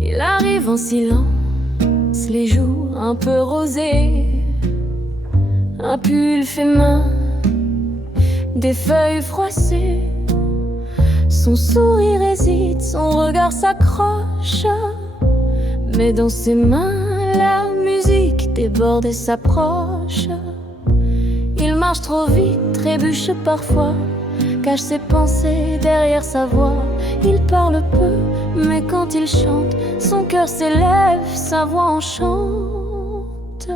Il arrive en silence, les joues un peu rosées, un pull fait main, des feuilles froissées. Son sourire hésite, son regard s'accroche, mais dans ses mains la musique déborde et s'approche. Il marche trop vite, trébuche parfois, cache ses pensées derrière sa voix. Il parle peu, mais quand il chante, son cœur s'élève, sa voix enchante.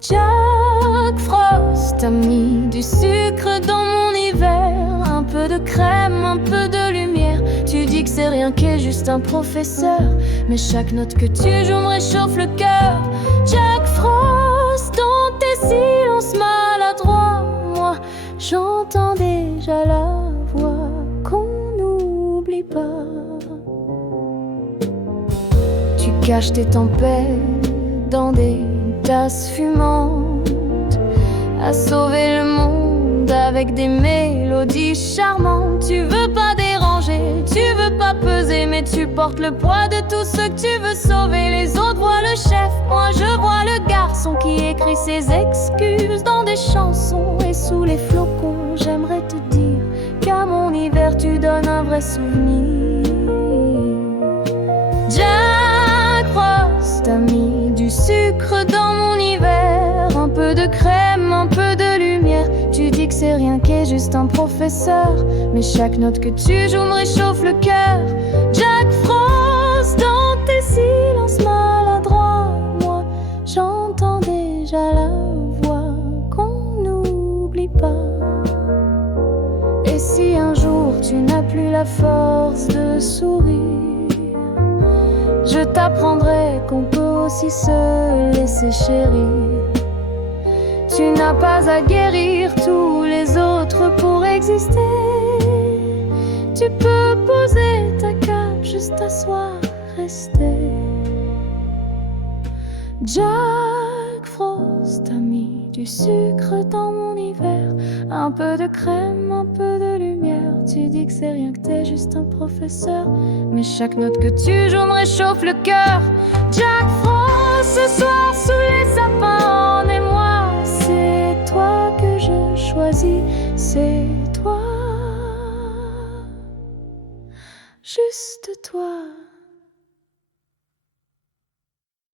Jack Frost a mis du sucre dans mon hiver, un peu de crème, un peu de lumière. Tu dis que c'est rien, qu'est juste un professeur, mais chaque note que tu joues me réchauffe le cœur. Jack Frost, dans tes silences maladroits, moi j'entends déjà la voix qu'on n'oublie pas. Tu caches tes tempêtes dans des tasses fumantes, à sauver le monde avec des mélodies charmantes. Tu veux pas déranger, tu veux pas peser, mais tu portes le poids de tout ce que tu veux sauver. Les autres voient le chef, moi je vois le garçon qui écrit ses excuses dans des chansons. Et sous les flocons, j'aimerais te dire qu'à mon hiver tu donnes un vrai souvenir. Jack Frost a mis du sucre dans mon hiver, un peu de crème, un peu de lumière. Tu dis que c'est rien, qu'est juste un professeur, mais chaque note que tu joues me réchauffe le cœur. Jack Frost, dans tes silences maladroits, moi j'entends déjà la voix qu'on n'oublie pas. Et si un jour tu n'as plus la force de sourire, je t'apprendrai qu'on peut aussi se laisser chérir. Tu n'as pas à guérir tous les autres pour exister. Tu peux poser ta cape, juste t'asseoir, rester. Jack Frost a mis du sucre dans mon hiver, un peu de crème, un peu de lumière. Tu dis que c'est rien, que t'es juste un professeur, mais chaque note que tu joues me réchauffe le cœur. Jack Frost, ce soir sous les sapins,